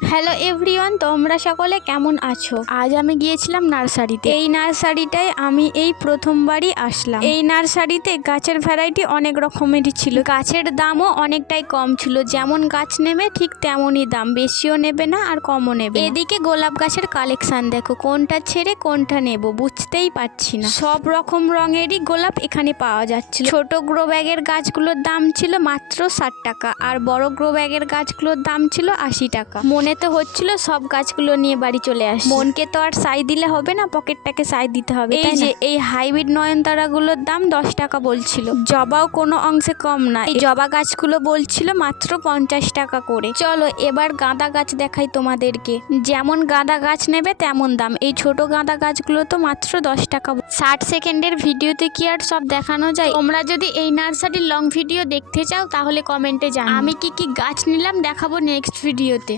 Hello everyone, তোমরা সকলে কেমন আছো? আজ আমি গিয়েছিলাম নার্সারিতে। এই নার্সারিটায় আমি এই প্রথমবারই আসলাম। এই নার্সারিতে গাছের ভ্যারাইটি অনেক রকমেরই ছিল। গাছের দামও অনেকটাই কম ছিল। যেমন গাছ নেবে ঠিক তেমনই দাম, বেশিও নেবে না আর কমও নেবে না। এদিকে গোলাপ গাছের কালেকশন দেখো, কোনটা ছেড়ে কোনটা নেব বুঝতেই পারছি না। সব রকম রঙেরই গোলাপ এখানে পাওয়া যাচ্ছিল। ছোট গ্রো ব্যাগের গাছগুলোর দাম ছিল মাত্র 60 টাকা আর বড় গ্রো ব্যাগের গাছগুলোর দাম ছিল 80 টাকা। মনে তো হচ্ছিল সব গাছগুলো নিয়ে বাড়ি চলে আসি। মনকে তো আর সাই দিলে হবে না, পকেটটাকে সাই দিতে হবে। এই যে এই হাইব্রিড নয়নতারা গুলোর দাম 10 টাকা বলছিল। জবাও কোনো অংশে কম না। এই জবা গাছগুলো বলছিল মাত্র 50 টাকা করে। চলো এবার গাঁদা গাছ দেখাই তোমাদেরকে। যেমন গাঁদা গাছ নেবে তেমন দাম। এই ছোট গাঁদা গাছগুলো তো মাত্র 10 টাকা। 60 সেকেন্ডের ভিডিওতে কি আর সব দেখানো যায়? তোমরা যদি এই নার্সারির লং ভিডিও দেখতে চাও তাহলে কমেন্টে জানাও। আমি কি কি গাছ নিলাম দেখাবো নেক্সট ভিডিওতে।